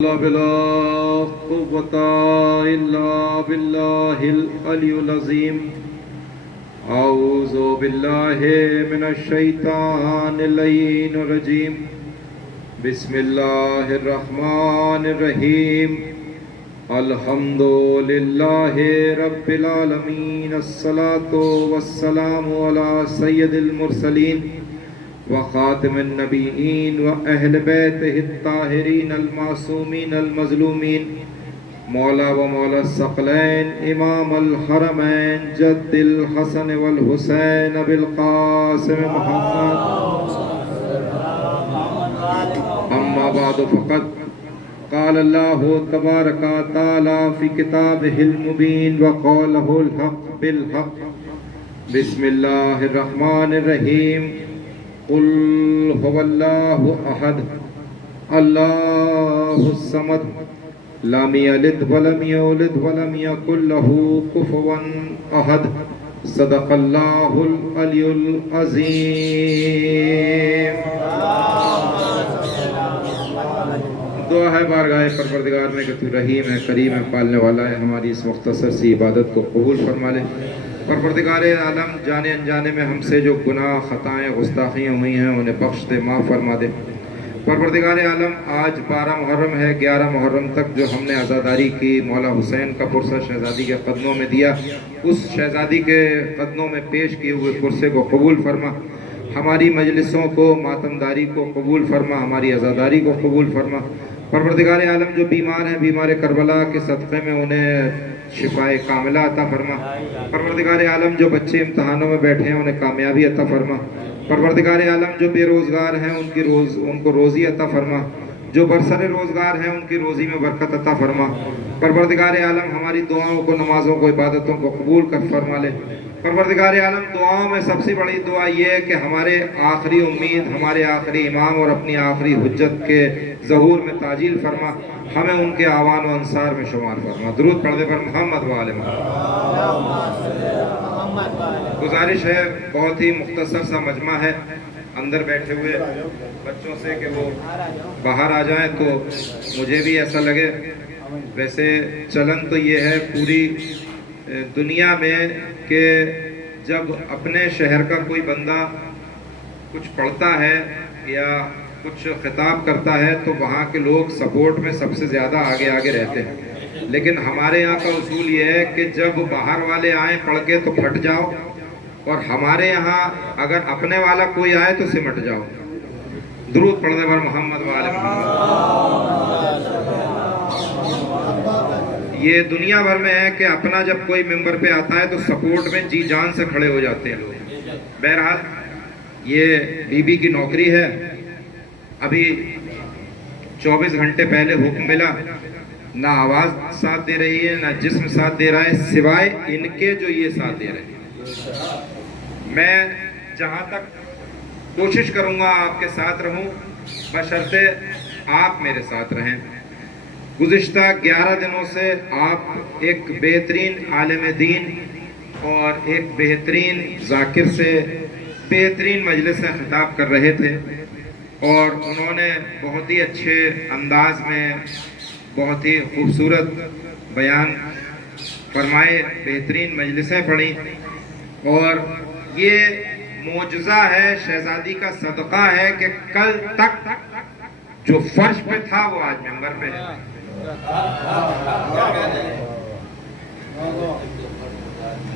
بلا قوة إلا بالله العلي العظيم. أعوذ بالله من الشيطان اللعين الرجيم. بسم الله الرحمن الرحيم. الحمد لله رب العالمين. الصلاة والسلام على سيد المرسلين وخاتم النبیین و اہل بیتہ الطاہرین المعصومین المظلومین. مولا و مولا الثقلین امام الحرمین جد الحسن والحسین ابی القاسم محمد. اما بعد فقد قال اللہ تبارک تعالی فی کتابہ المبین وقولہ الحق بالحق. بسم اللہ الرحمن الرحیم. قل هو الله احد الله الصمد لم يلد ولم يولد ولم يكن له كفوا احد. صدق الله العلي العظيم. دعا ہے بارگاہ پروردگار میں کہ تو رحیم ہے، کریم ہے، پالنے والا ہے. ہماری اس مختصر سی عبادت کو قبول فرما لے. پروردگار عالم جانے انجانے میں ہم سے جو گناہ خطائیں گستاخیاں ہوئی ہیں انہیں بخش دے، معاف فرما دے. پروردگار عالم آج 12 محرم ہے. 11 محرم تک جو ہم نے عزاداری کی، مولا حسین کا پرسہ شہزادی کے قدموں میں دیا، اس شہزادی کے قدموں میں پیش کیے ہوئے پرسے کو قبول فرما. ہماری مجلسوں کو، ماتمداری کو قبول فرما، ہماری عزاداری کو قبول فرما. پروردگار عالم جو بیمار ہیں، بیمار کربلا کے صدقے میں انہیں شفائے کاملہ عطا فرما. پروردگار عالم جو بچے امتحانوں میں بیٹھے ہیں انہیں کامیابی عطا فرما. پروردگار عالم جو بے روزگار ہیں ان کو روزی عطا فرما. جو برسر روزگار ہیں ان کی روزی میں برکت عطا فرما. پروردگار عالم ہماری دعاؤں کو، نمازوں کو، عبادتوں کو قبول کر فرما لے. پروردگار عالم دعاؤں میں سب سے بڑی دعا یہ ہے کہ ہمارے آخری امید، ہمارے آخری امام اور اپنی آخری حجت کے ظہور میں تعجیل فرما. ہمیں ان کے آوان و انصار میں شمار فرما. درود پڑھ دے پر محمد و آل محمد. گزارش ہے، بہت ہی مختصر سا مجمع ہے. اندر بیٹھے ہوئے بچوں سے کہ وہ باہر آ جائیں تو مجھے بھی ایسا لگے. ویسے چلن تو یہ ہے پوری دنیا میں کہ جب اپنے شہر کا کوئی بندہ کچھ پڑھتا ہے یا کچھ خطاب کرتا ہے تو وہاں کے لوگ سپورٹ میں سب سے زیادہ آگے آگے رہتے ہیں. لیکن ہمارے یہاں کا اصول یہ ہے کہ جب باہر والے آئیں پڑھ کے تو پھٹ جاؤ، اور ہمارے یہاں اگر اپنے والا کوئی آئے تو سمٹ جاؤ. درود پڑھنے پر محمد و آل محمد. یہ دنیا بھر میں ہے کہ اپنا جب کوئی ممبر پہ آتا ہے تو سپورٹ میں جی جان سے کھڑے ہو جاتے ہیں لوگ. بہرحال یہ بی بی کی نوکری ہے. ابھی 24 گھنٹے پہلے حکم ملا، نہ آواز ساتھ دے رہی ہے نہ جسم ساتھ دے رہا ہے، سوائے ان کے جو یہ ساتھ دے رہے ہیں. میں جہاں تک کوشش کروں گا آپ کے ساتھ رہوں، بشرطے آپ میرے ساتھ رہیں. گزشتہ 11 دنوں سے آپ ایک بہترین عالم دین اور ایک بہترین ذاکر سے بہترین مجلس سے خطاب کر رہے تھے، اور انہوں نے بہت ہی اچھے انداز میں بہت ہی خوبصورت بیان فرمائے، بہترین مجلسیں پڑھی. اور یہ معجزہ ہے، شہزادی کا صدقہ ہے کہ کل تک جو فرش پہ تھا وہ آج ممبر پہ ہے.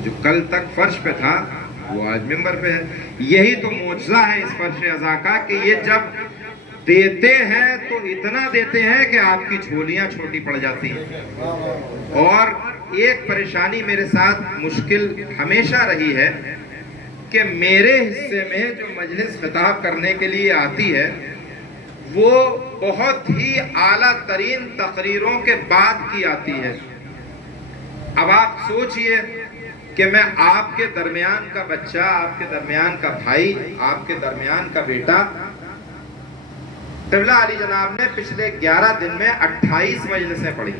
جو کل تک فرش پہ تھا وہ آج ممبر پہ ہے. یہی تو معجزہ ہے اس فرش عزا کا کہ یہ جب دیتے ہیں تو اتنا دیتے ہیں کہ آپ کی جھولیاں چھوٹی پڑ جاتی ہیں. اور ایک پریشانی میرے ساتھ مشکل ہمیشہ رہی ہے کہ میرے حصے میں جو مجلس خطاب کرنے کے لیے آتی ہے وہ بہت ہی اعلیٰ ترین تقریروں کے بعد کی آتی ہے. اب آپ سوچئے کہ میں آپ کے درمیان کا بچہ، آپ کے درمیان کا بھائی، آپ کے درمیان کا بیٹا، قبلہ علی جناب نے پچھلے 11 دن میں 28 مجلسیں پڑھی.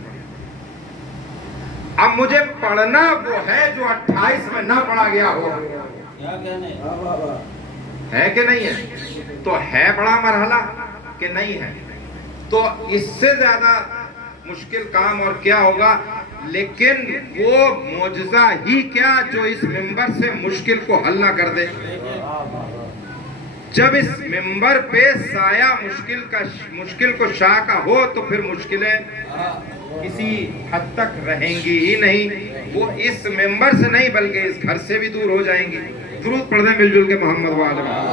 اب مجھے پڑھنا وہ ہے جو 28 میں نہ پڑھا گیا ہو. ہے کہ نہیں ہے؟ تو ہے بڑا مرحلہ کہ نہیں ہے؟ تو اس سے زیادہ مشکل کام اور کیا ہوگا؟ لیکن وہ معجزہ ہی کیا جو اس منبر سے مشکل کو حل نہ کر دے۔ جب اس منبر پہ سایہ مشکل کو شاہ کا ہو تو پھر مشکلیں کسی حد تک رہیں گی ہی نہیں، وہ اس منبر سے نہیں بلکہ اس گھر سے بھی دور ہو جائیں گی۔ درود پڑھ دیں مل جل کے محمد وآل محمد۔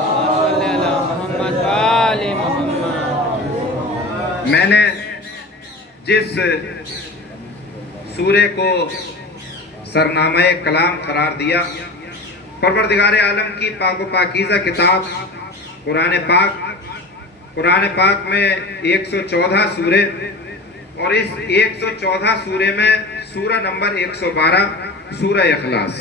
میں نے جس سورے کو سرنامہ کلام قرار دیا، پروردگار عالم کی پاک و پاکیزہ کتاب قرآن پاک میں 114 سورے، اور اس 114 سورے میں سورہ نمبر 112 سورہ اخلاص۔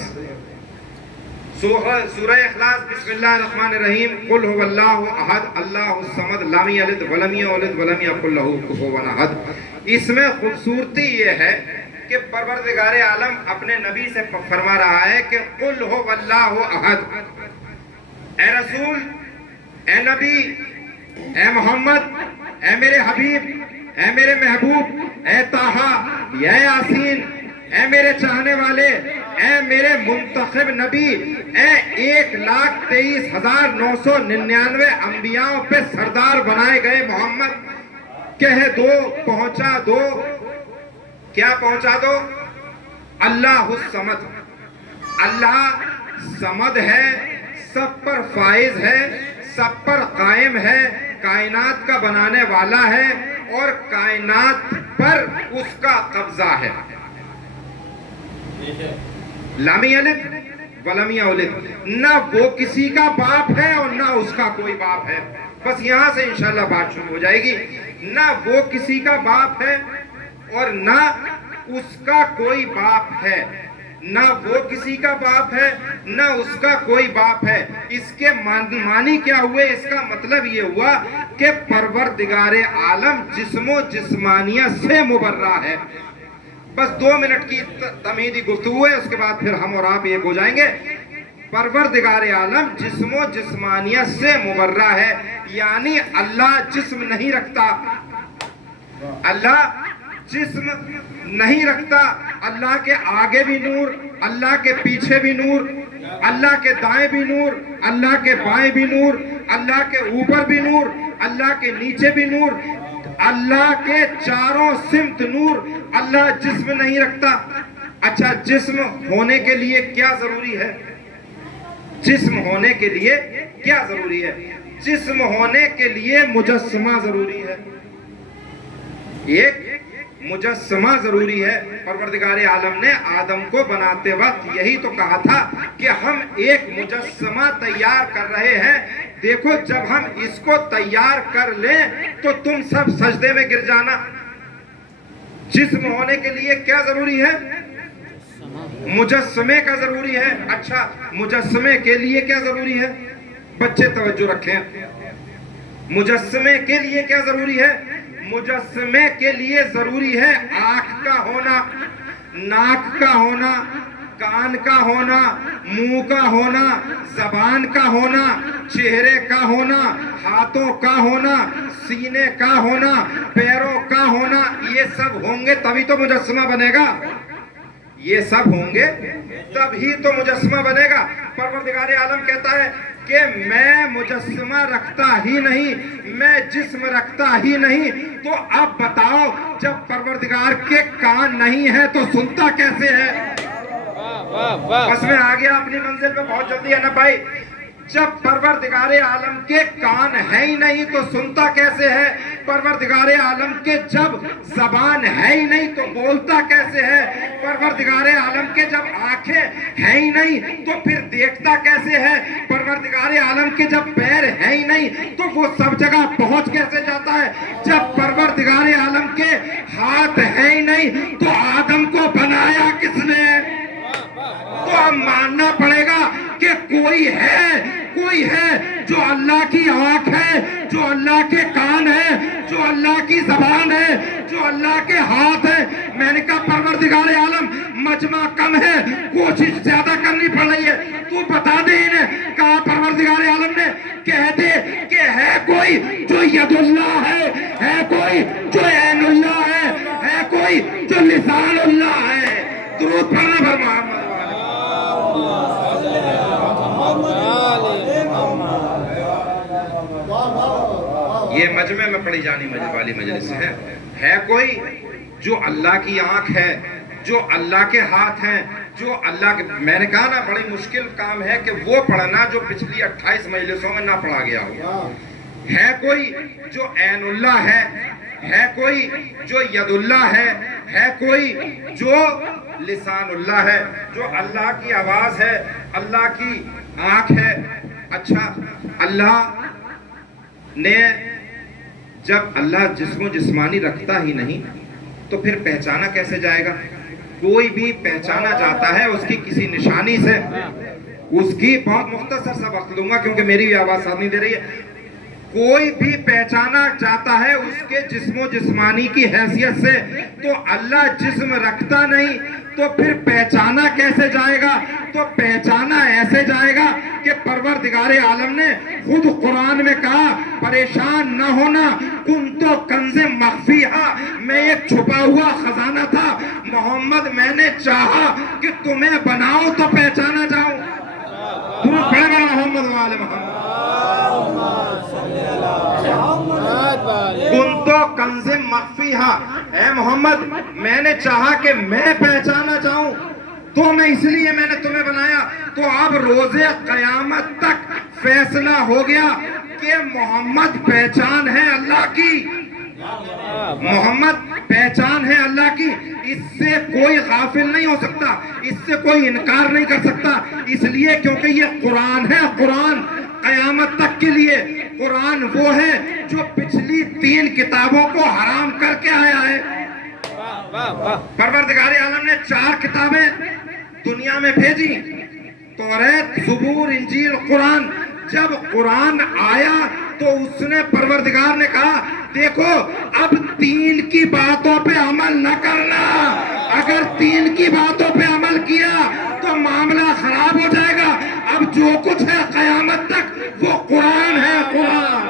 سورہ اخلاص، بسم اللہ الرحمن الرحیم، قل هو اللہ احد اللہ الصمد لم یلد ولم یولد ولم یکن لہ کفوا احد۔ اس میں خوبصورتی یہ ہے کہ پروردگار عالم اپنے نبی سے فرما رہا ہے کہ قل هو اللہ احد، اے رسول، اے نبی، اے محمد، اے میرے حبیب، اے میرے محبوب، اے طٰہٰ، اے یاسین، اے میرے چاہنے والے، اے میرے منتخب نبی، اے 1,23,999 انبیاءوں پہ سردار بنائے گئے محمد، کہہ دو، پہنچا دو، کیا پہنچا دو؟ اللہ الصمد، اللہ صمد ہے، سب پر فائز ہے، سب پر قائم ہے، کائنات کا بنانے والا ہے اور کائنات پر اس کا قبضہ ہے۔ لم یلد ولم یولد، نہ وہ کسی کا باپ ہے اور نہ اس کا کوئی باپ ہے۔ بس یہاں سے انشاءاللہ بات شروع ہو جائے گی۔ نہ وہ کسی کا باپ ہے اور نہ اس کا کوئی باپ ہے، نہ وہ کسی کا باپ ہے نہ اس کا کوئی باپ ہے۔ اس کے معنی کیا ہوئے؟ اس کا مطلب یہ ہوا کہ پروردگار عالم جسم و جسمانیت سے مبرہ ہے۔ بس 2 منٹ کی تمہیدی گفتگو ہے، اس کے بعد پھر ہم اور آپ ایک ہو جائیں گے۔ پروردگار عالم جسم و جسمانیت سے مبرہ ہے، یعنی اللہ جسم نہیں رکھتا، اللہ جسم نہیں رکھتا۔ اللہ کے آگے بھی نور، اللہ کے پیچھے بھی نور، اللہ کے دائیں بھی نور، اللہ کے بائیں بھی نور، اللہ کے اوپر بھی نور، اللہ کے نیچے بھی نور، اللہ کے چاروں سمت نور۔ اللہ جسم نہیں رکھتا۔ اچھا، جسم ہونے کے لیے کیا ضروری ہے؟ جسم ہونے کے لیے کیا ضروری ہے؟ جسم ہونے کے لیے مجسمہ ضروری ہے، ایک مجسمہ ضروری ہے۔ پروردگار عالم نے آدم کو بناتے وقت یہی تو کہا تھا کہ ہم ایک مجسمہ تیار کر رہے ہیں، دیکھو جب ہم اس کو تیار کر لیں تو تم سب سجدے میں گر جانا۔ جسم ہونے کے لیے کیا ضروری ہے؟ مجسمے کا ضروری ہے۔ اچھا، مجسمے کے لیے کیا ضروری ہے؟ بچے توجہ رکھیں، مجسمے کے لیے کیا ضروری ہے؟ مجسمے کے لیے ضروری ہے آنکھ کا ہونا، ناک کا ہونا، کان کا ہونا، منہ کا ہونا، زبان کا ہونا، چہرے کا ہونا، ہاتھوں کا ہونا، سینے کا ہونا، پیروں کا ہونا۔ یہ سب ہوں گے تبھی تو مجسمہ بنے گا، یہ سب ہوں گے تبھی تو مجسمہ بنے گا۔ پروردگار عالم کہتا ہے کہ میں مجسمہ رکھتا ہی نہیں، میں جسم رکھتا ہی نہیں۔ تو اب بتاؤ، جب پروردگار کے کان نہیں ہے تو سنتا کیسے ہے؟ بس میں آ گیا اپنی منزل پہ، بہت جلدی ہے نا بھائی۔ جب پروردگار عالم کے کان ہے ہی نہیں تو سنتا کیسے ہے؟ پروردگار عالم کے جب زبان ہے ہی نہیں تو بولتا کیسے ہے؟ پروردگار عالم کے جب آنکھیں ہے ہی نہیں تو پھر دیکھتا کیسے ہے؟ پروردگار عالم کے جب پیر ہے ہی نہیں تو وہ سب جگہ پہنچ کیسے جاتا ہے؟ جب پروردگار عالم کے ہاتھ ہے ہی نہیں تو آدم کو بنایا کس نے؟ تو اب ماننا پڑے گا کہ کہ کوئی ہے جو اللہ کی آنکھ ہے، جو اللہ کے کان ہے، جو اللہ کی زبان ہے، جو اللہ کے ہاتھ ہے؟ میں نے کہا پروردگار عالم مجمع کم ہے، کوشش زیادہ کرنی پڑ رہی ہے، تو بتا دے انہیں۔ کہا پروردگار عالم نے کہہ دے کہ ہے کوئی جو ید اللہ ہے کوئی جو عین اللہ ہے کوئی جو لسان اللہ ہے۔ درود پڑھنا پر محمد۔ یہ مجمع میں پڑھی جانی والی مجلس ہے کوئی جو اللہ کی آنکھ ہے، جو اللہ کے ہاتھ ہیں، جو اللہ کے، میں نے کہا نا بڑی مشکل کام ہے کہ وہ پڑھنا جو پچھلی 28 مجلسوں میں نہ پڑھا گیا ہو۔ ہے کوئی جو عین اللہ ہے کوئی جو ید اللہ ہے کوئی جو لسان اللہ ہے، جو اللہ کی آواز ہے، اللہ کی آنکھ ہے۔ اچھا، اللہ نے جب اللہ جسم و جسمانی رکھتا ہی نہیں تو پھر پہچانا کیسے جائے گا؟ کوئی بھی پہچانا جاتا ہے اس کی کسی نشانی سے۔ اس کی بہت مختصر سا وقت لوں گا کیونکہ میری بھی آواز ساتھ نہیں دے رہی ہے۔ کوئی بھی پہچانا جاتا ہے اس کے جسم و جسمانی کی حیثیت سے، تو اللہ جسم رکھتا نہیں تو پھر پہچانا کیسے جائے گا؟ تو پہچانا ایسے جائے گا کہ پروردگار عالم نے خود قرآن میں کہا پریشان نہ ہونا، کنتو کنز مخفیہ، میں ایک چھپا ہوا خزانہ تھا محمد، میں نے چاہا کہ تمہیں بناؤ تو پہچانا جاؤ۔ درود پڑھے گا محمد وآل محمد۔ کنتو کنز مخفیہ، اے محمد میں نے چاہا کہ میں پہچانا جاؤں تو میں اس لیے میں نے تمہیں بنایا۔ تو اب روز قیامت تک فیصلہ ہو گیا کہ محمد پہچان ہے اللہ کی، محمد پہچان ہے اللہ کی، اس سے کوئی غافل نہیں ہو سکتا، اس سے کوئی انکار نہیں کر سکتا، اس لیے کیونکہ یہ قرآن ہے۔ قرآن قیامت تک کے لیے، قرآن وہ ہے جو پچھلی 3 کتابوں کو حرام کر کے آیا ہے۔ پروردگار عالم نے 4 کتابیں دنیا میں بھیجی، توریت، زبور، انجیل، قرآن۔ جب قرآن آیا تو اس نے پروردگار نے کہا دیکھو اب 3 کی باتوں پہ عمل نہ کرنا، اگر 3 کی باتوں پہ عمل کیا تو معاملہ خراب ہو جائے گا۔ اب جو کچھ ہے قیامت تک وہ قرآن ہے، قرآن۔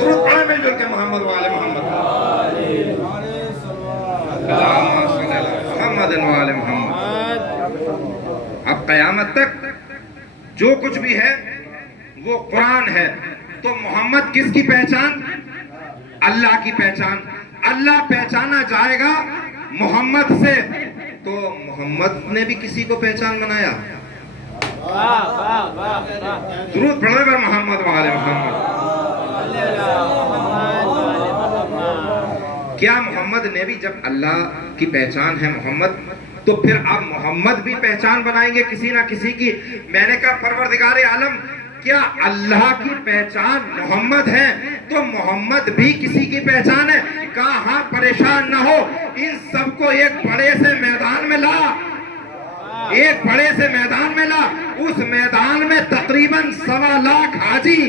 قرآن میں مل کے محمد والے محمد، محمد والے محمد۔ اب قیامت تک جو کچھ بھی ہے وہ قرآن ہے۔ تو محمد کس کی پہچان؟ اللہ کی پہچان۔ اللہ پہچانا جائے گا محمد سے، تو محمد نے بھی کسی کو پہچان بنایا۔ درود پڑھے پر محمد والے محمد۔ کیا محمد نے بھی، جب اللہ کی پہچان ہے محمد، تو پھر اب محمد بھی پہچان بنائیں گے کسی نہ کسی کی؟ میں نے کہا پروردگار عالم کیا اللہ کی پہچان محمد ہے تو محمد بھی کسی کی پہچان ہے؟ کہا ہاں، پریشان نہ ہو، ان سب کو ایک بڑے سے میدان میں لا، ایک بڑے سے میدان میں لا۔ اس میدان میں تقریباً 1.25 لاکھ حاجی،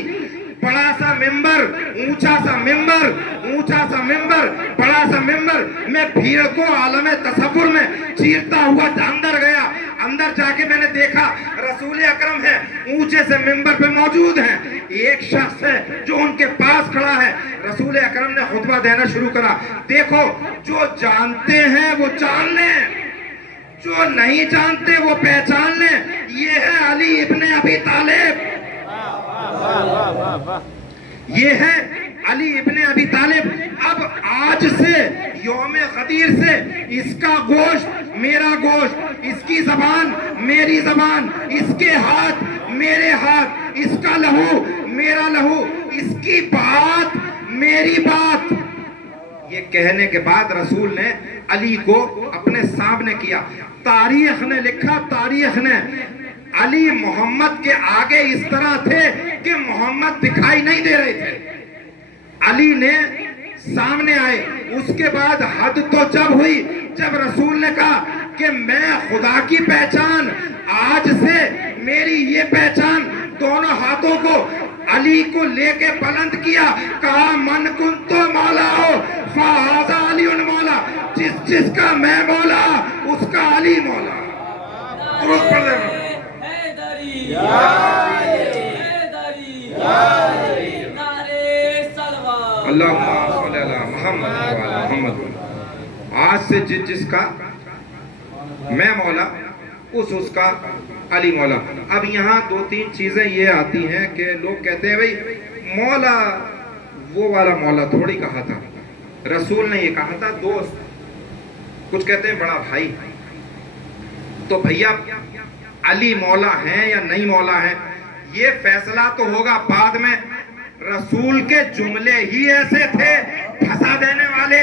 بڑا سا ممبر، اونچا سا ممبر، اونچا سا ممبر، بڑا سا ممبر۔ میں بھیڑ کو عالم تصور میں چیرتا ہوا اندر گیا۔ اندر جا کے میں نے دیکھا رسول اکرم ہے، اونچے سے ممبر پہ موجود ہیں، ایک شخص ہے جو ان کے پاس کھڑا ہے۔ رسول اکرم نے خطبہ دینا شروع کرا، دیکھو جو جانتے ہیں وہ جان لیں، جو نہیں جانتے وہ پہچان لیں، یہ ہے علی ابن ابی طالب، یہ ہے علی ابن ابی طالب۔ اب آج سے، یوم غدیر سے، اس کا گوشت میرا گوشت، اس کی زبان میری زبان، اس کے ہاتھ میرے ہاتھ، اس کا لہو میرا لہو، اس کی بات میری بات۔ یہ کہنے کے بعد رسول نے علی کو اپنے سامنے کیا۔ تاریخ نے لکھا، تاریخ نے، علی محمد کے آگے اس طرح تھے کہ محمد دکھائی نہیں دے رہے تھے۔ علی نے سامنے آئے۔ اس کے بعد حد تو جب ہوئی جب رسول نے کہا کہ میں خدا کی پہچان آج سے میری یہ پہچان، دونوں ہاتھوں کو علی کو لے کے بلند کیا، کہا من کنت مولا ہو فہذا علی مولا، جس کا میں مولا اس کا علی مولا۔ درست پڑھ دیں۔ اللہم صلی علی محمد وعلی محمد۔ آج سے جس کا میں مولا اس کا علی مولا۔ اب یہاں دو تین چیزیں یہ آتی ہیں کہ لوگ کہتے ہیں بھئی مولا وہ والا مولا تھوڑی کہا تھا، رسول نے یہ کہا تھا دوست، کچھ کہتے ہیں بڑا بھائی۔ تو بھیا علی مولا ہیں یا نہیں مولا ہیں، یہ فیصلہ تو ہوگا بعد میں۔ رسول کے جملے ہی ایسے تھے پھنسا دینے والے،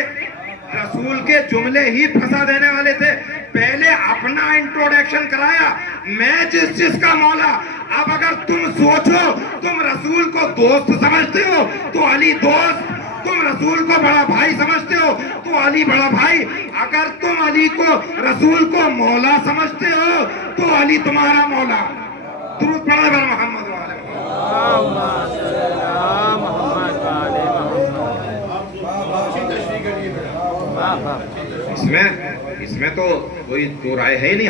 رسول کے جملے ہی پھنسا دینے والے تھے۔ پہلے اپنا انٹروڈکشن کرایا، میں جس کا مولا۔ اب اگر تم سوچو تم رسول کو دوست سمجھتے ہو تو علی دوست، تم رسول کو بڑا بھائی سمجھتے ہو تو علی بڑا بھائی، اگر تم علی کو رسول کو مولا سمجھتے ہو تو علی تمہارا مولا۔ درود پڑھے بر محمد وعلى اس میں تو کوئی دو رائے ہے ہی نہیں۔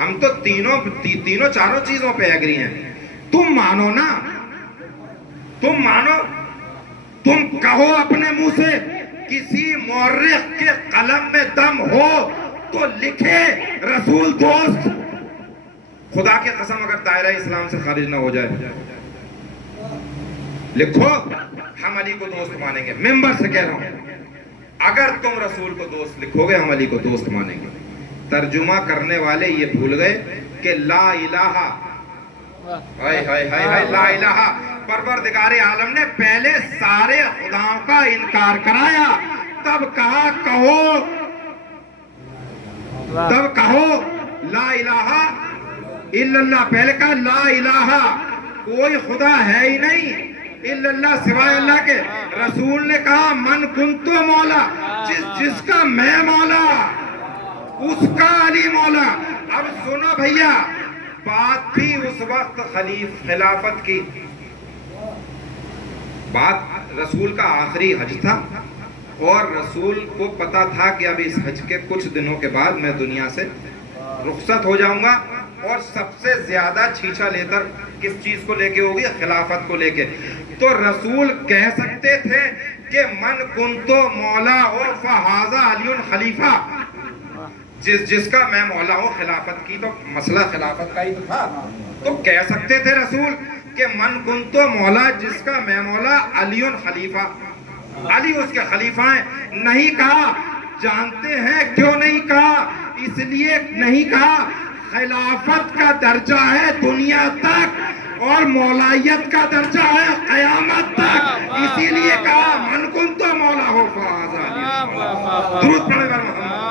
ہم تو تینوں چاروں چیزوں پہ ایگری ہیں۔ تم مانو نا، تم مانو، تم کہو اپنے منہ سے، کسی مورخ کے قلم میں دم ہو تو لکھے رسول دوست۔ خدا کی قسم اگر دائرہ اسلام سے خارج نہ ہو جائے، لکھو ہم علی کو دوست مانیں گے۔ ممبر سے کہہ رہا ہوں، اگر تم رسول کو دوست لکھو گے ہم علی کو دوست مانیں گے۔ ترجمہ کرنے والے یہ بھول گئے کہ لا الہ، لا الہ، پروردگار عالم نے پہلے سارے خداؤں کا انکار کرایا، تب کہا کہو لا الہ الا اللہ۔ پہلے کہا لا الہ، کوئی خدا ہے ہی نہیں الا اللہ، سوائے اللہ کے۔ رسول نے کہا من کنت مولا، جس کا میں مولا اس کا علی مولا۔ اب سنو بھیا، بات تھی اس وقت خلافت کی، بات رسول کا آخری حج تھا، اور رسول کو پتا تھا کہ اب اس حج کے کچھ دنوں کے بعد میں دنیا سے رخصت ہو جاؤں گا، اور سب سے زیادہ چھیچا لے کر کس چیز کو لے کے ہوگی؟ خلافت کو لے کے۔ تو رسول کہہ سکتے تھے کہ من کنتو مولا ہو فہذا علی خلیفہ، جس کا میں مولا ہوں۔ خلافت کی تو مسئلہ خلافت کا ہی تو تھا، تو کہہ سکتے تھے رسول کہ من کنتو مولا، جس کا میں مولا علی خلیفہ، علی اس کے خلیفہ ہیں۔ نہیں کہا، جانتے ہیں کیوں نہیں کہا؟ اس لیے نہیں کہا، خلافت کا درجہ ہے دنیا تک اور مولائیت کا درجہ ہے قیامت تک، اسی لیے کہا من کنتو مولا ہو فہذا علی۔ درود پڑھے بر محمد۔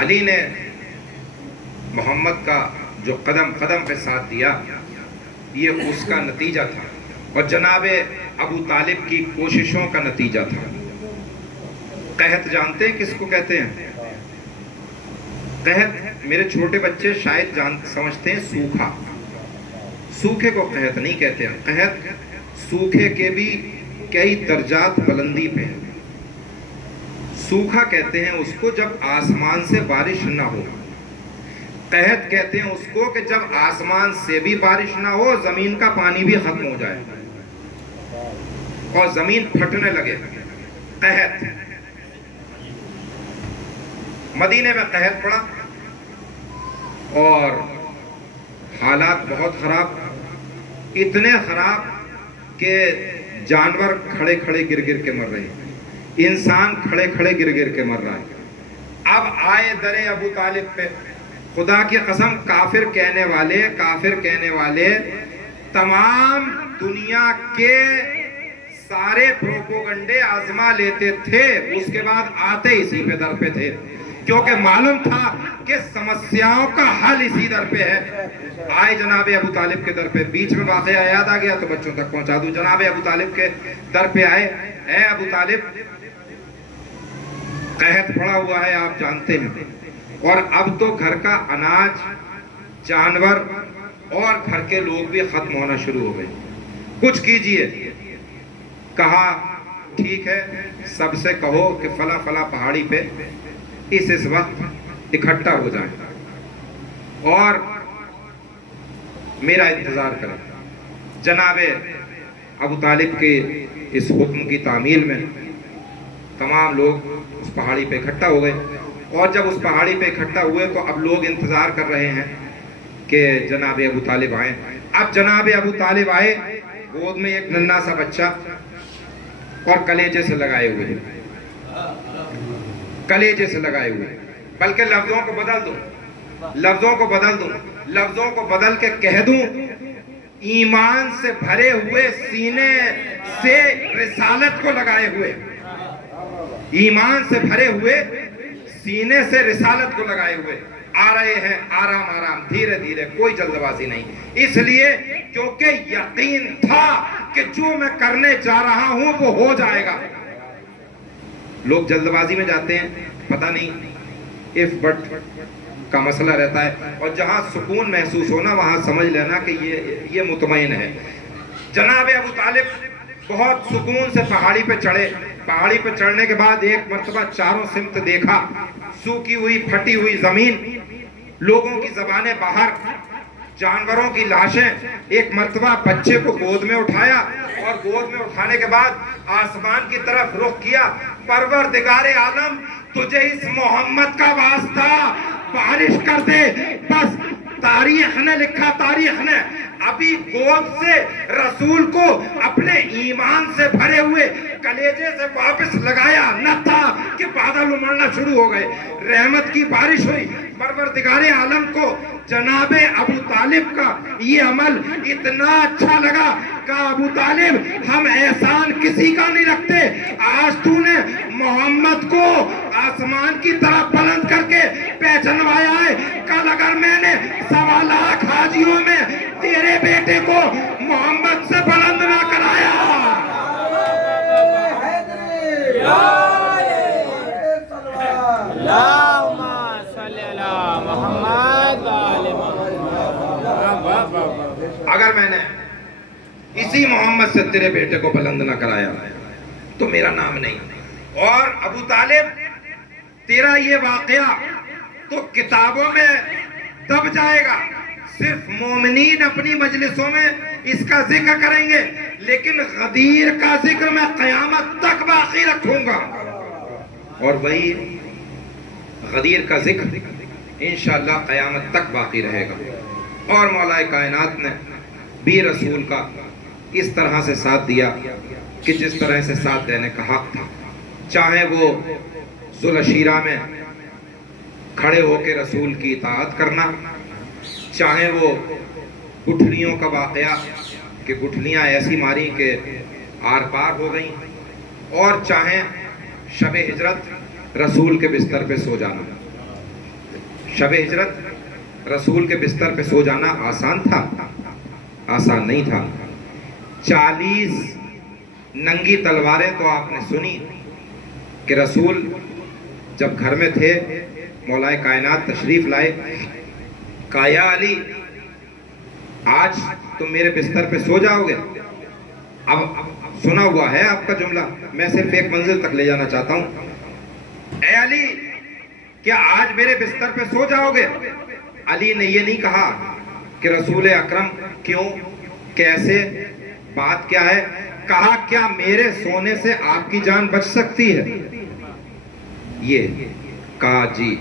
علی نے محمد کا جو قدم قدم پہ ساتھ دیا، یہ اس کا نتیجہ تھا، اور جناب ابو طالب کی کوششوں کا نتیجہ تھا۔ قحط جانتے ہیں کس کو کہتے ہیں؟ قحط میرے چھوٹے بچے شاید سمجھتے ہیں سوکھا، سوکھے کو قحط نہیں کہتے ہیں۔ قحط سوکھے کے بھی کئی درجات بلندی پہ ہیں۔ سوکھا کہتے ہیں اس کو جب آسمان سے بارش نہ ہو، قحط کہتے ہیں اس کو کہ جب آسمان سے بھی بارش نہ ہو، زمین کا پانی بھی ختم ہو جائے اور زمین پھٹنے لگے، قحط۔ مدینے میں قحط پڑا اور حالات بہت خراب، اتنے خراب کہ جانور کھڑے کھڑے گر گر کے مر رہے ہیں، انسان کھڑے کھڑے گر گر کے مر رہا ہے۔ اب آئے درے ابو طالب پہ، خدا کی قسم کافر کہنے والے تمام دنیا کے سارے پروپوگنڈے آزما لیتے تھے، اس کے بعد آتے اسی پہ در پہ تھے، کیونکہ معلوم تھا کہ سمسیاؤں کا حل اسی در پہ ہے۔ آئے جناب ابو طالب کے در پہ، بیچ میں واقعہ یاد آ گیا تو بچوں تک پہنچا دوں۔ جناب ابو طالب کے در پہ آئے، اے ابو طالب قحط پڑا ہوا ہے آپ جانتے ہیں، اور اب تو گھر کا اناج، جانور اور گھر کے لوگ بھی ختم ہونا شروع ہو گئے، کچھ کیجئے۔ کہا ٹھیک ہے، سب سے کہو کہ فلاں فلاں پہاڑی پہ اس وقت اکٹھا ہو جائیں اور میرا انتظار کریں۔ جناب ابو طالب کے اس حکم کی تعمیل میں تمام لوگ اس پہاڑی پہ اکٹھا ہو گئے، اور جب اس پہاڑی پہ اکٹھا ہوئے تو اب لوگ انتظار کر رہے ہیں کہ جناب ابو طالب آئیں۔ اب جناب ابو طالب آئے، گود میں ایک ننھا سا بچہ اور کلیجے سے لگائے ہوئے، کلیجے سے لگائے ہوئے، بلکہ لفظوں کو بدل دوں، لفظوں کو بدل دوں، لفظوں کو بدل کے کہہ دوں، ایمان سے بھرے ہوئے سینے سے رسالت کو لگائے ہوئے، ایمان سے بھرے ہوئے سینے سے رسالت کو لگائے ہوئے آ رہے ہیں، آرام آرام، دھیرے دھیرے، کوئی جلد بازی نہیں، اس لیے کیونکہ یقین تھا کہ جو میں کرنے جا رہا ہوں وہ ہو جائے گا۔ لوگ جلد بازی میں جاتے ہیں، پتہ نہیں اف بٹ کا مسئلہ رہتا ہے، اور جہاں سکون محسوس ہونا وہاں سمجھ لینا کہ یہ مطمئن ہے۔ جناب ابو طالب بہت سکون سے پہاڑی پہ چڑھے، پہاڑی پہ چڑھنے کے بعد ایک مرتبہ چاروں سمت دیکھا، سوکھی ہوئی پھٹی ہوئی زمین، لوگوں کی زبانیں باہر، جانوروں کی لاشیں، ایک مرتبہ بچے کو گود میں اٹھایا، اور گود میں اٹھانے کے بعد آسمان کی طرف رخ کیا، پروردگار عالم تجھے اس محمد کا واسطہ بارش کر دے۔ بس تاریخ نے لکھا، تاریخ نے ابھی گود سے رسول کو اپنے ایمان سے بھرے ہوئے کلیجے سے واپس لگایا نہ تھا کہ بادل امڑنا شروع ہو گئے، رحمت کی بارش ہوئی۔ پروردگار عالم کو جناب ابو طالب کا یہ عمل اتنا اچھا لگا کہ ابو طالب ہم احسان کسی کا نہیں رکھتے، آج تو نے محمد کو آسمان کی طرف بلند کر کے پہچنوایا ہے، کل اگر میں نے 1.25 لاکھ حاجیوں میں تیرے بیٹے کو محمد سے بلند نہ کرایا۔ اگر میں نے اسی محمد سے تیرے بیٹے کو بلند نہ کرایا تو میرا نام نہیں۔ اور ابو طالب تیرا یہ واقعہ تو کتابوں میں دب جائے گا، صرف مومنین اپنی مجلسوں میں اس کا ذکر کریں گے، لیکن غدیر کا ذکر میں قیامت تک باقی رکھوں گا، اور وہی غدیر کا ذکر انشاءاللہ قیامت تک باقی رہے گا۔ اور مولا کائنات نے بھی رسول کا اس طرح سے ساتھ دیا کہ جس طرح سے ساتھ دینے کا حق تھا، چاہے وہ ذوالعشیرہ میں کھڑے ہو کے رسول کی اطاعت کرنا، چاہے وہ گٹھلیوں کا واقعہ کہ گٹھلیاں ایسی ماری کہ آر پار ہو گئیں، اور چاہے شب ہجرت رسول کے بستر پہ سو جانا۔ شب ہجرت رسول کے بستر پہ سو جانا آسان تھا؟ آسان نہیں تھا۔ 40 ننگی تلواریں تو آپ نے سنی کہ رسول جب گھر میں تھے مولا کائنات تشریف لائے، کہا یا علی آج تم میرے بستر پہ سو جاؤ گے؟ اب سنا ہوا ہے آپ کا جملہ، میں صرف ایک منزل تک لے جانا چاہتا ہوں۔ اے علی کیا آج میرے بستر پہ سو جاؤ گے؟ علی نے یہ نہیں کہا کہ رسول اکرم کیوں، کیسے، بات کیا ہے، کہا کیا میرے سونے سے آپ کی جان بچ سکتی ہے؟ یہ کہا جی۔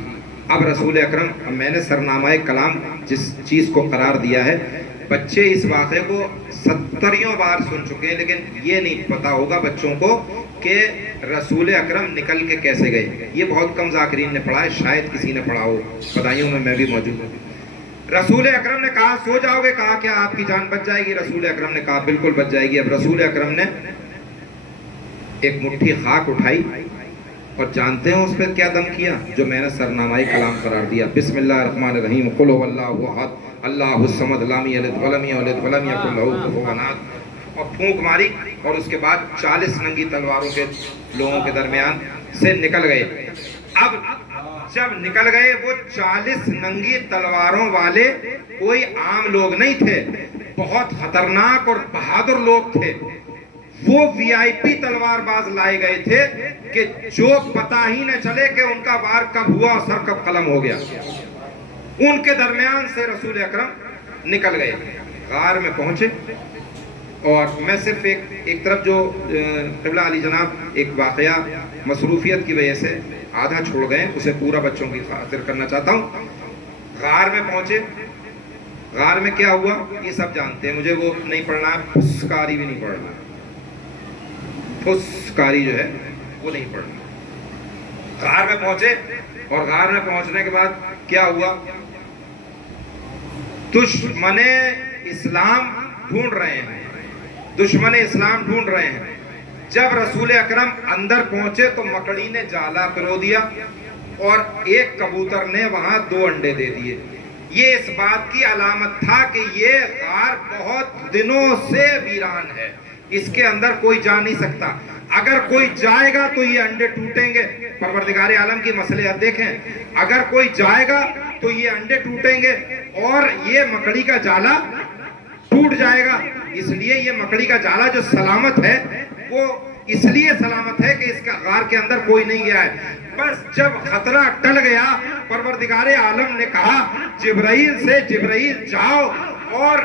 اب رسول اکرم، میں نے سرنامہ کلام جس چیز کو قرار دیا ہے، بچے اس واقعے کو 70 بار سن چکے ہیں، لیکن یہ نہیں پتا ہوگا بچوں کو کہ رسول اکرم نکل کے کیسے گئے۔ یہ بہت کم ذاکرین نے پڑھا ہے، شاید کسی نے پڑھا ہو، بدائیوں میں بھی موجود ہوں۔ رسول اکرم نے کہا سو جاؤ گے، کہا کیا آپ کی جان بچ جائے گی؟ رسول اکرم نے کہا بالکل بچ جائے گی۔ اب رسول اکرم نے ایک مٹھی خاک اٹھائی، اور جانتے ہیں اس پہ کیا دم کیا؟ جو میں نے سرنامہ کلام قرار دیا، بسم اللہ الرحمن الرحیم، قل هو اللہ احد اللہ الصمد لم یلد ولم یولد ولم یکن لہ کفوا احد، اور پھونک ماری، اور اس کے بعد 40 ننگی تلواروں کے لوگوں کے درمیان سے نکل گئے. اب جب نکل گئے وہ 40 ننگی تلواروں والے کوئی عام لوگ نہیں تھے, بہت خطرناک اور بہادر لوگ تھے. وہ وی آئی پی تلوار باز لائے گئے تھے کہ جو پتہ ہی نہ چلے کہ ان کا وار کب ہوا اور سر کب قلم ہو گیا. ان کے درمیان سے رسول اکرم نکل گئے, غار میں پہنچے. اور میں صرف ایک طرف جو قبلہ علی جناب ایک واقعہ مصروفیت کی وجہ سے آدھا چھوڑ گئے, اسے پورا بچوں کی خاطر کرنا چاہتا ہوں. غار میں پہنچے, غار میں کیا ہوا یہ سب جانتے ہیں, مجھے وہ نہیں پڑھنا ہے, پھسکاری بھی نہیں پڑھنا, پھسکاری جو ہے وہ نہیں پڑھنا. غار میں پہنچے اور غار میں پہنچنے کے بعد کیا ہوا, دشمن اسلام ڈھونڈ رہے ہیں, دشمن اسلام ڈھونڈ رہے ہیں. جب رسول اکرم اندر پہنچے تو مکڑی نے جالا پرو دیا اور ایک کبوتر نے وہاں 2 انڈے دے دیے. یہ اس بات کی علامت تھا کہ یہ غار بہت دنوں سے ویران ہے, اس کے اندر کوئی جا نہیں سکتا. اگر کوئی جائے گا تو یہ انڈے ٹوٹیں گے. پروردگار عالم کی مصلحت دیکھیں, اگر کوئی جائے گا تو یہ انڈے ٹوٹیں گے اور یہ مکڑی کا جالا ٹوٹ جائے گا. اس لیے یہ مکڑی کا جالا جو سلامت ہے وہ اس لیے سلامت ہے کہ اس کا غار کے اندر کوئی نہیں گیا ہے. بس جب خطرہ ٹل گیا, پروردگار عالم نے کہا جبرائیل سے, جبرائیل جاؤ اور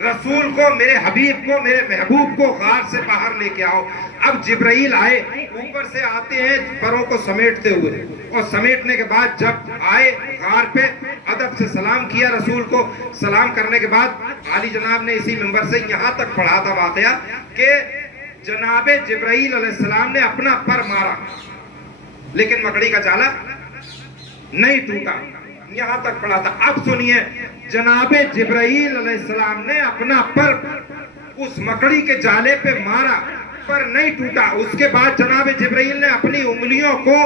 رسول کو, میرے حبیب کو, میرے محبوب کو غار سے باہر لے کے آؤ. اب جبرائیل آئے, اوپر سے آتے ہیں پروں کو سمیٹتے ہوئے, اور سمیٹنے کے بعد جب آئے غار پہ ادب سے سلام کیا رسول کو. سلام کرنے کے بعد علی جناب نے اسی منبر سے یہاں تک پڑھا تھا واقعہ کہ جناب جبرائیل علیہ السلام نے اپنا پر مارا لیکن مکڑی کا جالا نہیں ٹوٹا. یہاں تک پڑھا تھا. اب سنیے, جناب جبرائیل علیہ السلام نے اپنا پر اس مکڑی کے جالے پہ مارا, پر نہیں ٹوٹا. اس کے بعد جناب جبرائیل نے اپنی انگلیوں کو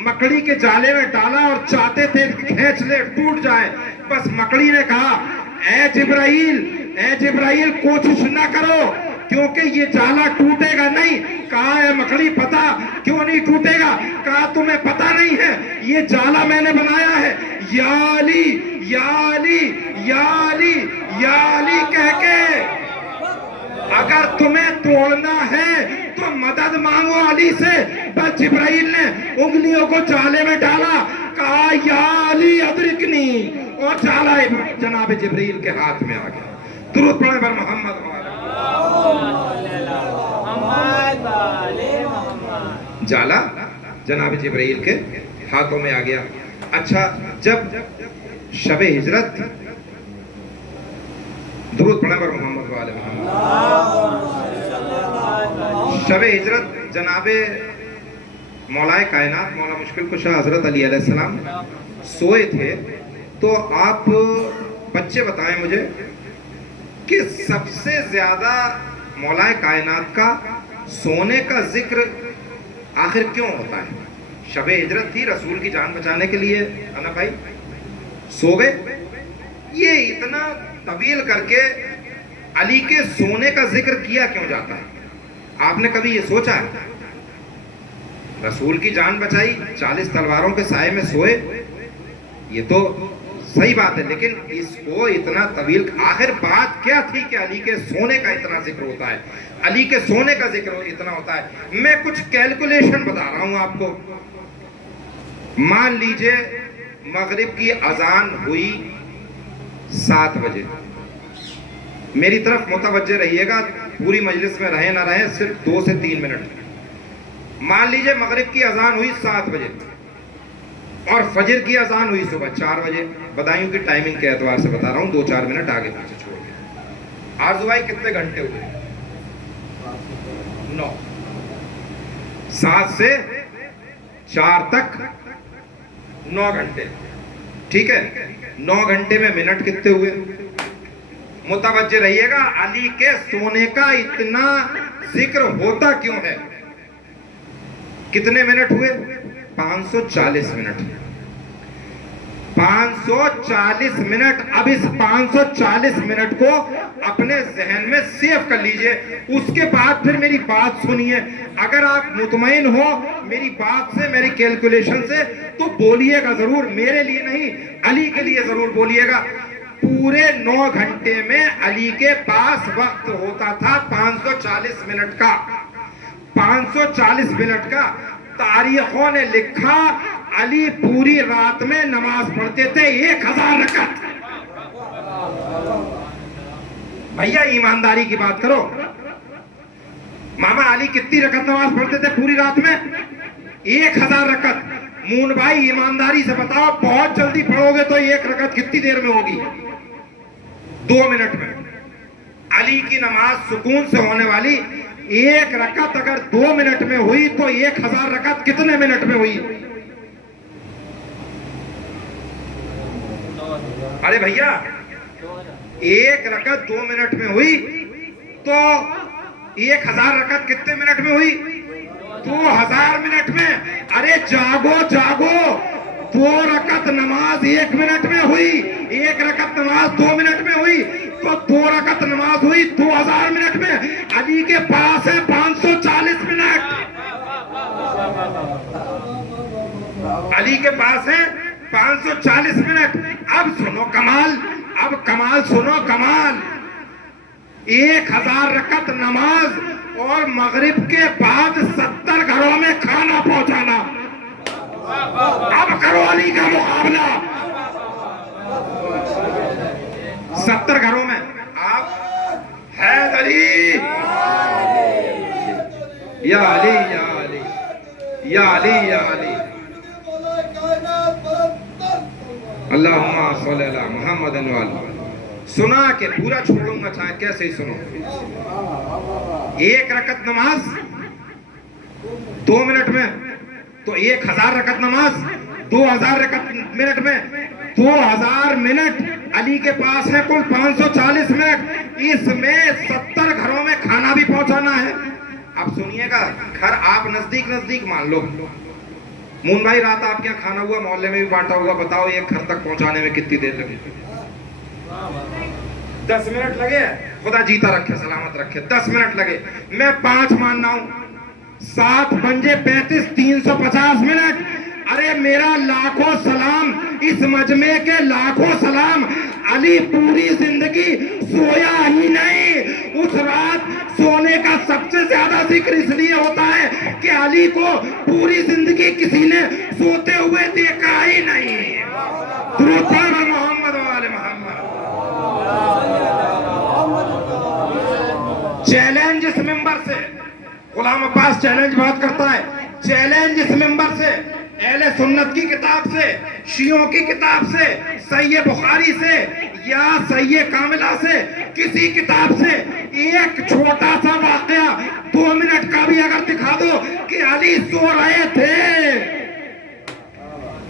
مکڑی کے جالے میں ڈالا اور چاہتے تھے کھینچ لے, ٹوٹ جائے. بس مکڑی نے کہا اے جبرائیل کوشش نہ کرو کیونکہ یہ جالا ٹوٹے گا نہیں. کہا اے مکڑی پتا کیوں نہیں ٹوٹے گا؟ کہا تمہیں پتا نہیں ہے یہ جالا میں نے بنایا ہے. یا علی یا علی یا علی یا علی کہہ کے اگر تمہیں توڑنا ہے تو مدد مانگو علی سے. بس جبرائیل نے انگلیوں کو جالے میں ڈالا, کہا یا علی ادرکنی, اور جالا جناب جبرائیل کے ہاتھ میں آ گیا. درود پڑھیں پر محمد. جالا جناب جبرائیل کے ہاتھوں میں آ گیا. اچھا, جب شب ہجرت, درود پڑھیں پر محمد والے محمد. شب ہجرت جناب مولائے کائنات مولا مشکل کشا حضرت علی علیہ السلام سوئے تھے. تو آپ بچے بتائیں مجھے کہ سب سے زیادہ مولائے کائنات کا سونے کا ذکر آخر کیوں ہوتا ہے؟ شب ہجرت تھی, رسول کی جان بچانے کے لیے انا بھائی سو گئے. یہ اتنا طویل کر کے علی کے سونے کا ذکر کیا کیوں جاتا ہے؟ آپ نے کبھی یہ سوچا ہے؟ رسول کی جان بچائی, 40 تلواروں کے سائے میں سوئے, یہ تو صحیح بات ہے, لیکن اس کو اتنا طویل آخر بات کیا تھی کہ علی کے سونے کا اتنا ذکر ہوتا ہے؟ علی کے سونے کا ذکر اتنا ہوتا ہے. میں کچھ کیلکولیشن بتا رہا ہوں آپ کو. مان لیجئے مغرب کی اذان ہوئی 7 بجے, میری طرف متوجہ رہیے گا, پوری مجلس میں رہیں نہ رہیں, صرف 2 سے 3 منٹ. مان لیجئے مغرب کی اذان ہوئی 7 بجے اور فجر کی اذان ہوئی صبح 4 بجے. بدایوں کی ٹائمنگ کے اعتبار سے بتا رہا ہوں, 2-4 منٹ آگے پیچھے چھوڑ کے. آرزو بھائی کتنے گھنٹے ہوئے؟ 9. 7 سے 4 تک 9 گھنٹے. ٹھیک ہے, 9 گھنٹے میں منٹ کتنے ہوئے؟ متوجہ رہیے گا, علی کے سونے کا اتنا ذکر ہوتا کیوں ہے؟ کتنے منٹ ہوئے؟ 540 منٹ. 540 منٹ. اب اس 540 منٹ کو اپنے ذہن میں سیو کر لیجئے. اس کے بعد پھر میری بات سنیے. اگر آپ مطمئن ہو میری بات سے, میری کیلکولیشن سے, تو بولیے گا ضرور. میرے لیے نہیں, علی کے لیے ضرور بولیے گا. پورے 9 گھنٹے میں علی کے پاس وقت ہوتا تھا 540 منٹ کا. 540 منٹ کا. تاریخوں نے لکھا علی پوری رات میں نماز پڑھتے تھے 1000 رکعت. بھیا ایمانداری کی بات کرو. ماما علی کتنی رکعت نماز پڑھتے تھے پوری رات میں؟ 1000 رکعت. مون بھائی ایمانداری سے بتاؤ, بہت جلدی پڑھو گے تو 1 رکعت کتنی دیر میں ہوگی؟ 2 منٹ میں. علی کی نماز سکون سے ہونے والی 1 رکعت اگر 2 منٹ میں ہوئی تو 1000 رکعت کتنے منٹ میں ہوئی؟ ارے بھیا 1 رکعت 2 منٹ میں ہوئی تو 1000 رکعت کتنے منٹ میں ہوئی؟ 2000 منٹ میں. ارے جاگو جاگو, 2 رکعت نماز 1 منٹ میں ہوئی, 1 رکعت نماز 2 منٹ میں ہوئی, تو 2 رکعت نماز ہوئی 2000 منٹ میں. علی کے پاس ہے 540 منٹ. علی کے پاس ہے 540 منٹ. اب سنو کمال, اب کمال سنو کمال. 1000 رکعت نماز اور مغرب کے بعد 70 گھروں میں کھانا پہنچانا. اب کرو علی کا مقابلہ. 70 گھروں میں آپ حیدری یا علی یا علی یا علی یا علی اللہم صلی اللہ محمد وعلی. سنا کہ پورا چھوڑوں گا چاہے کیسے ہی سنو. 1 رکعت نماز 2 منٹ میں تو 1000 رکعت نماز 2000 رکعت منٹ میں. 2000 منٹ علی کے پاس ہے کل 540 منٹ. اس میں 70 گھروں میں کھانا بھی پہنچانا ہے. اب سنیے گا, گھر آپ نزدیک نزدیک مان لو. مون بھائی رات آپ کے یہاں کھانا ہوا, محلے میں بھی بانٹا ہوا, بتاؤ ایک گھر تک پہنچانے میں کتنی دیر لگے؟ 10 منٹ لگے. خدا جیتا رکھے سلامت رکھے. 10 منٹ لگے. میں 5 ماننا ہوں. 7 پنجے 35, 350 منٹ. ارے میرا لاکھوں سلام, اس مجمع کے لاکھوں سلام. علی پوری زندگی سویا ہی نہیں. اس رات سونے کا سب سے زیادہ ذکر اس لیے ہوتا ہے کہ علی کو پوری زندگی کسی نے سوتے ہوئے دیکھا ہی نہیں. درود پڑھ محمد وآل محمد. چیلنج اس ممبر سے, غلام عباس چیلنج بات کرتا ہے, چیلنج اس ممبر سے, اہل سنت کی کتاب سے, شیعوں کی کتاب سے, صحیح بخاری سے یا صحیح کاملہ سے, کسی کتاب سے ایک چھوٹا سا واقعہ 2 منٹ کا بھی اگر دکھا دو کہ علی سو رہے تھے,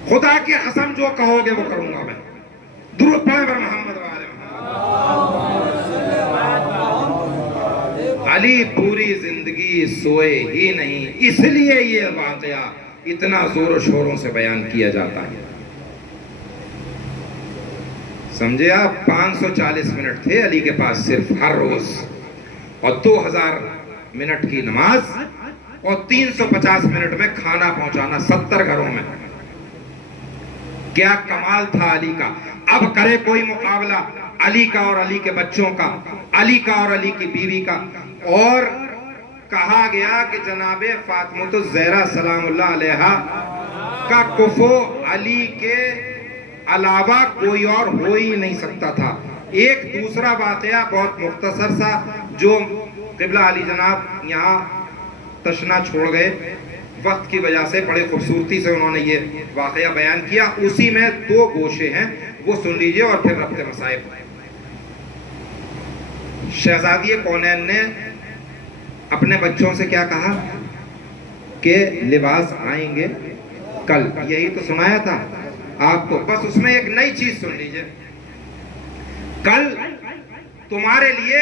خدا کی قسم جو کہو گے وہ کروں گا میں. درود پڑھیں پر محمد وآلہ محمد. علی پوری زندگی سوئے ہی نہیں, اس لیے یہ واقعہ اتنا زور و شوروں سے بیان کیا جاتا ہے. سمجھے آپ, 540 منٹ تھے علی کے پاس صرف ہر روز, اور 2000 منٹ کی نماز اور 350 منٹ میں کھانا پہنچانا 70 گھروں میں. کیا کمال تھا علی کا. اب کرے کوئی مقابلہ علی کا اور علی کے بچوں کا, علی کا اور علی کی بیوی کا. اور کہا گیا کہ جناب فاطمہ الزہرا سلام اللہ علیہا کا کفو علی کے علاوہ کوئی اور ہو ہی نہیں سکتا تھا. ایک دوسرا واقعہ بہت مختصر سا, جو قبلہ علی جناب یہاں تشنا چھوڑ گئے وقت کی وجہ سے, بڑے خوبصورتی سے انہوں نے یہ واقعہ بیان کیا. اسی میں 2 گوشے ہیں, وہ سن لیجئے اور پھر ربط مصائب. شہزادی کونین نے اپنے بچوں سے کیا کہا کہ لباس آئیں گے کل, یہی تو سنایا تھا آپ کو. بس اس میں ایک نئی چیز سن لیجئے, کل تمہارے لیے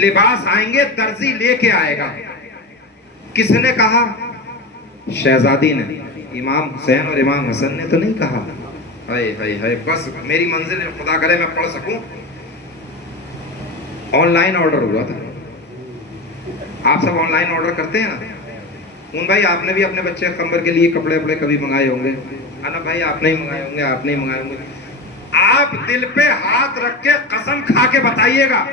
لباس آئیں گے, درزی لے کے آئے گا. کس نے کہا؟ شہزادی نے. امام حسین اور امام حسن نے تو نہیں کہا. ہائے ہائے ہائے، بس میری منزل خدا کرے میں پڑھ سکوں. آن لائن آرڈر ہوا تھا. آپ سب آن لائن آرڈر کرتے ہیں نا؟ ان بھائی آپ نے بھی اپنے بچے کمبر کے لیے کپڑے وپڑے کبھی منگائے ہوں گے؟ انا بھائی آپ نہیں منگائے ہوں گے، آپ نہیں منگائے ہوں گے. آپ دل پہ ہاتھ رکھ کے قسم کھا کے بتائیے گا،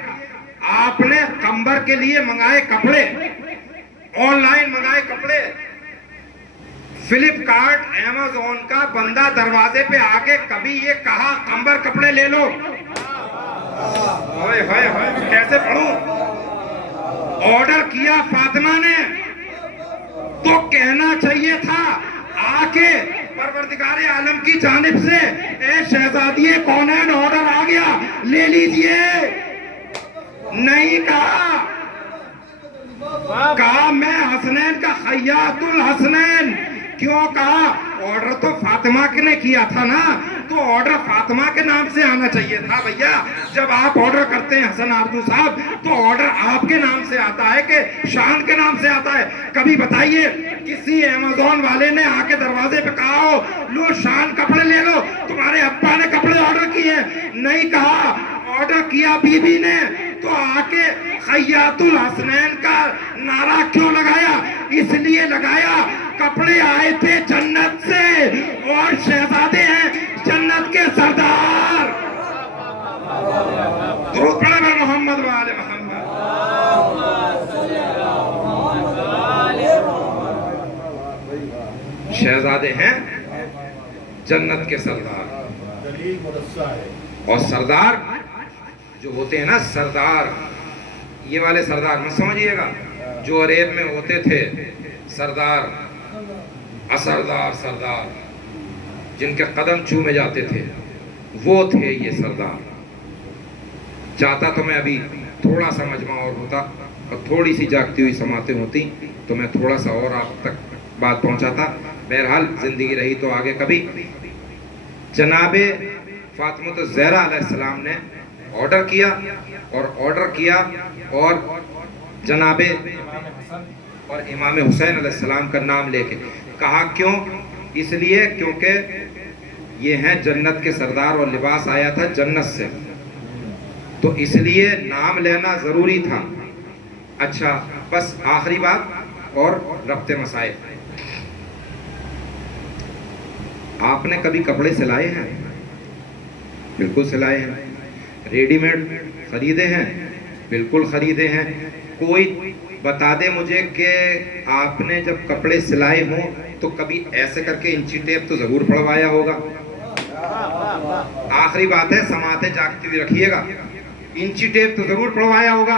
آپ نے کمبر کے لیے منگائے کپڑے، آن لائن منگائے کپڑے، فلپ کارٹ ایمیزون کا بندہ دروازے پہ آ کے کبھی یہ کہا کمبر کپڑے لے لو؟ ہائے ہائے ہائے، کیسے پڑھوں؟ آرڈر کیا فاطمہ نے تو کہنا چاہیے تھا آ کے پروردگار عالم کی جانب سے، اے شہزادی کونین آرڈر آ گیا لے لیجئے. نہیں کہا، کہا میں حسنین کا خیاط الحسنین. کیوں کہا؟ آرڈر تو فاطمہ نے کیا تھا نا، تو آرڈر فاطمہ کے نام سے آنا چاہیے تھا. بھیا جب آپ آرڈر کرتے ہیں حسن آرزو صاحب، تو آرڈر آپ کے نام سے آتا ہے کہ شان کے نام سے آتا ہے؟ کبھی بتائیے کسی ایمیزون والے نے آ کے دروازے پہ کہا ہو لو شان کپڑے لے لو، تمہارے ابا نے کپڑے آرڈر کیے ہیں؟ نہیں کہا. آرڈر کیا بی بی نے تو آ کے خیاط الحسنین کا نعرہ کیوں لگایا؟ اس لیے لگایا کپڑے آئے تھے جنت سے اور شہزادے ہیں جنت کے سردار. درود پڑھیں بر محمد و آل محمد. شہزادے ہیں جنت کے سردار. اور سردار جو ہوتے ہیں نا، سردار، یہ والے سردار مت سمجھیے گا جو عریب میں ہوتے تھے سردار، اثردار سردار جن کے قدم چومے جاتے تھے، وہ تھے یہ سردار. چاہتا تو میں ابھی تھوڑا سا مجمع اور ہوتا اور تھوڑی سی جاگتی ہوئی سماعتیں ہوتی تو میں تھوڑا سا اور آپ تک بات پہنچاتا. بہرحال زندگی رہی تو آگے کبھی. جناب فاطمہ الزہرا علیہ السلام نے آرڈر کیا اور جناب اور امام حسین علیہ السلام کا نام لے کے کہا. کیوں؟ اس لیے کیونکہ یہ ہیں جنت کے سردار اور لباس آیا تھا جنت سے، تو اس لیے نام لینا ضروری تھا. اچھا بس آخری بات اور ربط مسائل. آپ نے کبھی کپڑے سلائے ہیں؟ بالکل سلائے ہیں. ریڈی میڈ خریدے ہیں؟ بالکل خریدے ہیں. کوئی بتا دے مجھے کہ آپ نے جب کپڑے سلائے ہوں تو کبھی ایسے کر کے انچی ٹیپ تو ضرور پڑوایا ہوگا. آخری بات ہے، سماعتیں جاگتی ہوئی رکھیے گا. انچی ٹیپ تو ضرور پڑوایا ہوگا.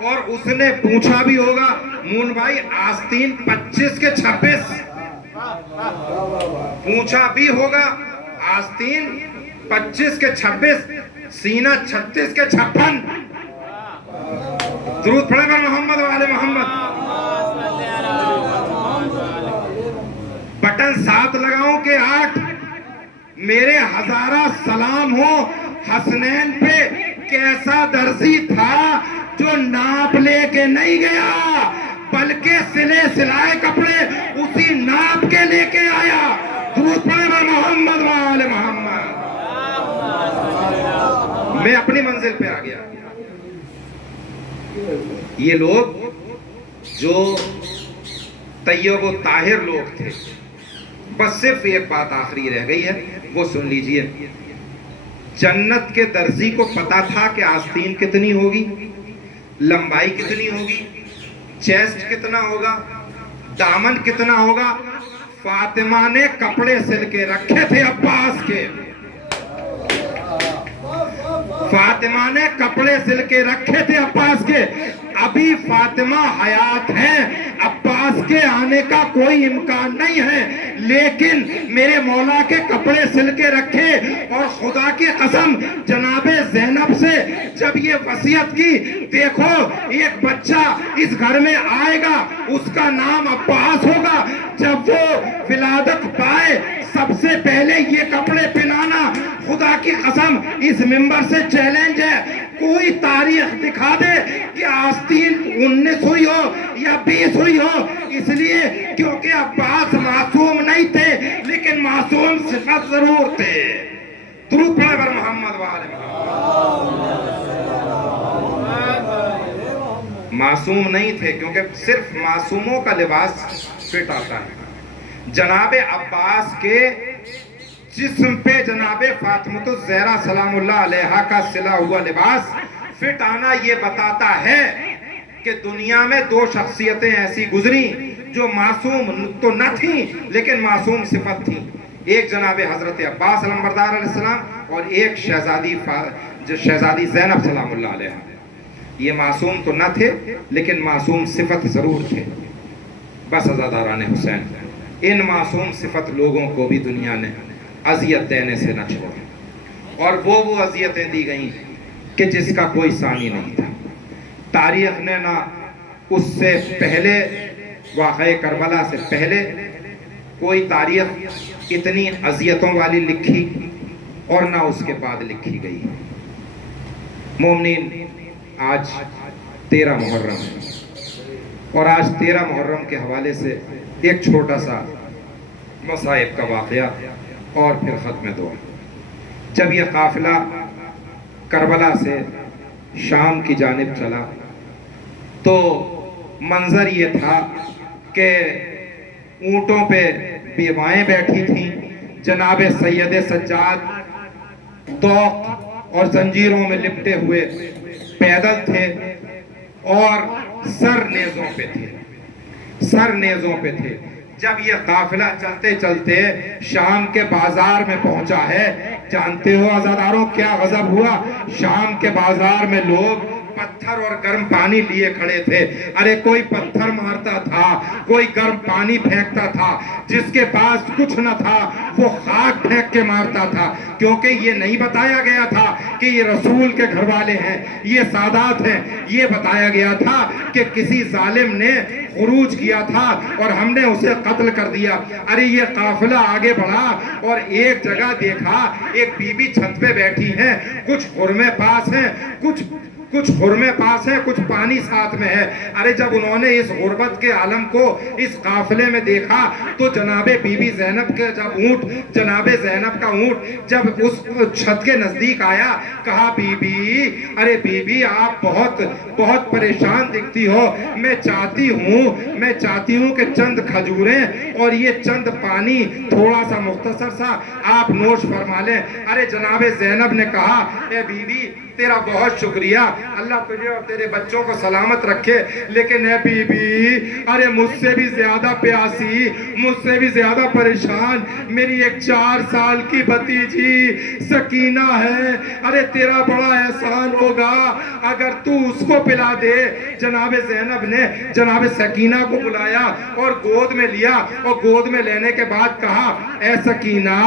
اور اس نے پوچھا بھی ہوگا مون بھائی آستین 25 کے 26، پوچھا بھی ہوگا آستین 25 کے 26، سینہ 36 کے 56. درود پڑھیں بر محمد و آل محمد. بٹن 7 لگاؤں کہ 8؟ میرے ہزارہ سلام ہو حسنین پہ. کیسا درزی تھا جو ناپ لے کے نہیں گیا بلکہ سلے سلائے کپڑے اسی ناپ کے لے کے آیا. درود پڑھیں بر محمد و آل محمد. میں اپنی منزل پہ آ گیا. یہ لوگ جو طیب و طاہر لوگ تھے، بس صرف ایک بات آخری رہ گئی ہے، وہ سن لیجئے. جنت کے درزی کو پتا تھا کہ آستین کتنی ہوگی، لمبائی کتنی ہوگی، چیسٹ کتنا ہوگا، دامن کتنا ہوگا. فاطمہ نے کپڑے سل کے رکھے تھے عباس کے. فاطمہ نے کپڑے سل کے رکھے تھے عباس کے. ابھی فاطمہ حیات ہیں، عباس کے آنے کا کوئی امکان نہیں ہے، لیکن میرے مولا کے کپڑے سل کے رکھے. اور خدا کی قسم جناب زینب سے جب یہ وصیت کی، دیکھو ایک بچہ اس گھر میں آئے گا اس کا نام عباس ہوگا، جب وہ ولادت پائے سب سے پہلے یہ کپڑے پہنانا. خدا کی قسم اس ممبر سے چیلنج ہے، کوئی تاریخ دکھا دے کہ آستین 19 ہوئی ہو یا 20 ہوئی ہو. اس لیے کیونکہ عباس معصوم نہیں تھے لیکن معصوم صفت ضرور تھے. درود پڑھے بر محمد وآل محمد۔ معصوم نہیں تھے کیونکہ صرف معصوموں کا لباس فٹ آتا ہے۔ جناب عباس کے جسم پہ جناب فاطمہ الزہرا سلام اللہ علیہا کا سلا ہوا لباس فٹ آنا یہ بتاتا ہے کہ دنیا میں دو شخصیتیں ایسی گزری جو معصوم تو نہ تھیں لیکن معصوم صفت تھیں، ایک جناب حضرت عباس علمبردار علیہ السلام اور ایک شہزادی زینب سلام اللہ علیہ۔ یہ معصوم تو نہ تھے لیکن معصوم صفت ضرور تھے۔ بس عزاداران حسین، ان معصوم صفت لوگوں کو بھی دنیا نے اذیت دینے سے نہ چھوڑا، اور وہ اذیتیں دی گئیں کہ جس کا کوئی ثانی نہیں تھا۔ تاریخ نے نہ اس سے پہلے واقعہ کربلا سے پہلے کوئی تاریخ اتنی اذیتوں والی لکھی اور نہ اس کے بعد لکھی گئی۔ مومنین، آج 13 محرم ہے اور آج 13 محرم کے حوالے سے ایک چھوٹا سا مصائب کا واقعہ اور پھر ختم دعا۔ جب یہ قافلہ کربلا سے شام کی جانب چلا تو منظر یہ تھا کہ اونٹوں پہ بیوائیں بیٹھی تھیں، جناب سید سجاد طوق اور زنجیروں میں لپٹے ہوئے پیدل تھے اور سر نیزوں پہ تھے۔ جب یہ قافلہ چلتے چلتے شام کے بازار میں پہنچا ہے، جانتے ہو عزاداروں کیا غضب ہوا؟ شام کے بازار میں لوگ پتھر اور گرم پانی لیے کھڑے تھے۔ ارے کوئی پتھر مارتا تھا، کوئی گرم پانی پھینکتا تھا، جس کے پاس کچھ نہ تھا وہ خاک پھینک کے مارتا تھا، کیونکہ یہ نہیں بتایا گیا تھا کہ یہ رسول کے گھر والے ہیں، یہ سادات ہیں۔ یہ بتایا گیا تھا کہ کسی ظالم نے خروج کیا تھا اور ہم نے اسے قتل کر دیا۔ ارے یہ قافلہ آگے بڑھا اور ایک جگہ دیکھا ایک بی بی چھت پہ بیٹھی ہیں، کچھ خرمے پاس ہیں، کچھ پانی ساتھ میں ہے۔ ارے جب انہوں نے اس غربت کے عالم کو اس قافلے میں دیکھا تو جناب بی بی زینب کے جناب زینب کا اونٹ جب اس چھت کے نزدیک آیا، کہا بی بی آپ بہت پریشان دکھتی ہو، میں چاہتی ہوں کہ چند کھجوریں اور یہ چند پانی تھوڑا سا مختصر سا آپ نوش فرما لیں۔ ارے جناب زینب نے کہا، اے بی بی تیرا بہت شکریہ، اللہ تجھے اور تیرے بچوں کو سلامت رکھے، لیکن اے بی بی ارے مجھ سے بھی زیادہ پیاسی، مجھ سے بھی زیادہ پریشان میری ایک 4 سال کی بھتیجی سکینہ ہے۔ ارے تیرا بڑا احسان ہوگا اگر تو اس کو پلا دے۔ جناب زینب نے جناب سکینہ کو بلایا اور گود میں لیا، اور گود میں لینے کے بعد کہا، اے سکینہ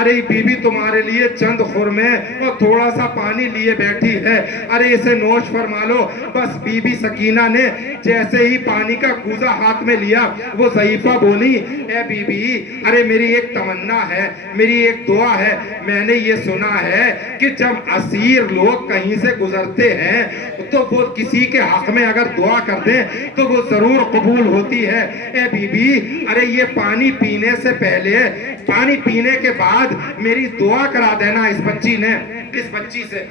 ارے بی بی تمہارے لیے چند خرمے اور تھوڑا سا پانی لیے بیٹھی ہے، ارے اسے نوش فرما لو۔ بس بی بی سکینہ نے جیسے ہی پانی کا کوزہ ہاتھ میں لیا وہ ضعیفہ بولی، اے بی بی ارے میری ایک تمنا ہے، میری ایک دعا ہے۔ میں نے یہ سنا ہے کہ جب اسیر لوگ کہیں سے گزرتے ہیں تو وہ کسی کے حق میں اگر دعا کر دیں تو وہ ضرور قبول ہوتی ہے۔ اے بی بی ارے یہ پانی پینے سے پہلے، پانی پینے کے بعد میری دعا کرا دینا اس بچی سے۔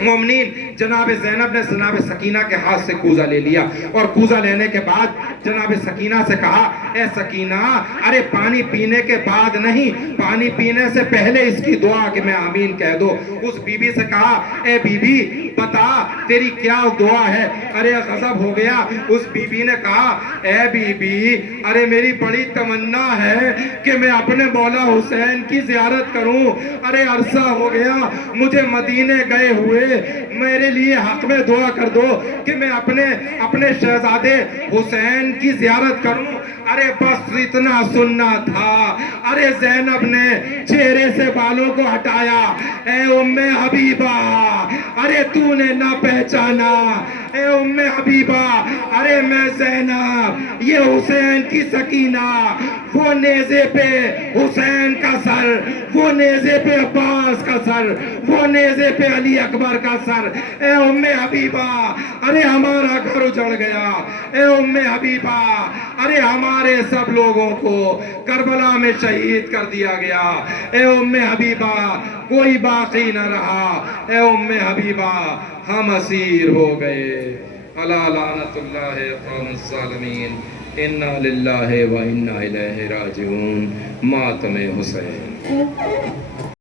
مومنین، جناب زینب نے جناب سکینہ کے ہاتھ سے کوزہ لے لیا، اور کوزہ لینے کے بعد جناب سکینہ سے کہا، اے سکینہ ارے پانی پینے کے بعد نہیں، پانی پینے سے پہلے اس کی دعا کہ میں آمین کہہ دو۔ اس بی بی سے کہا، اے بی بی بتا تیری کیا دعا ہے؟ ارے غضب ہو گیا۔ اس بی بی نے کہا، اے بی بی ارے میری بڑی تمنا ہے کہ میں اپنے مولا حسین کی زیارت کروں۔ ارے عرصہ ہو گیا مجھے مدینے گئے ہوئے، میرے لیے حق میں دعا کر دو کہ میں اپنے شہزادے حسین کی زیارت کروں۔ ارے بس اتنا سننا تھا۔ ارے زینب نے چہرے سے بالوں کو ہٹایا، اے ام حبیبہ ارے تو نے نہ پہچانا، اے ام حبیبہ ارے میں زینب، یہ حسین کی سکینہ، وہ نیزے پہ حسین کا سر، وہ نیزے پہ عباس کا کا سر، وہ نیزے پہ علی اکبر کا سر. اے ام حبیبہ ارے ہمارا گھر اجڑ گیا. اے ام حبیبہ ارے ہمارے سب لوگوں کو کربلا میں شہید کر دیا گیا. اے ام حبیبہ کوئی باقی نہ رہا. اے ام حبیبہ ہم اسیر ہو گئے. الا لعنت اللہ قوم الظالمین. انا للہ و انا الیہ راجعون. ماتم حسین.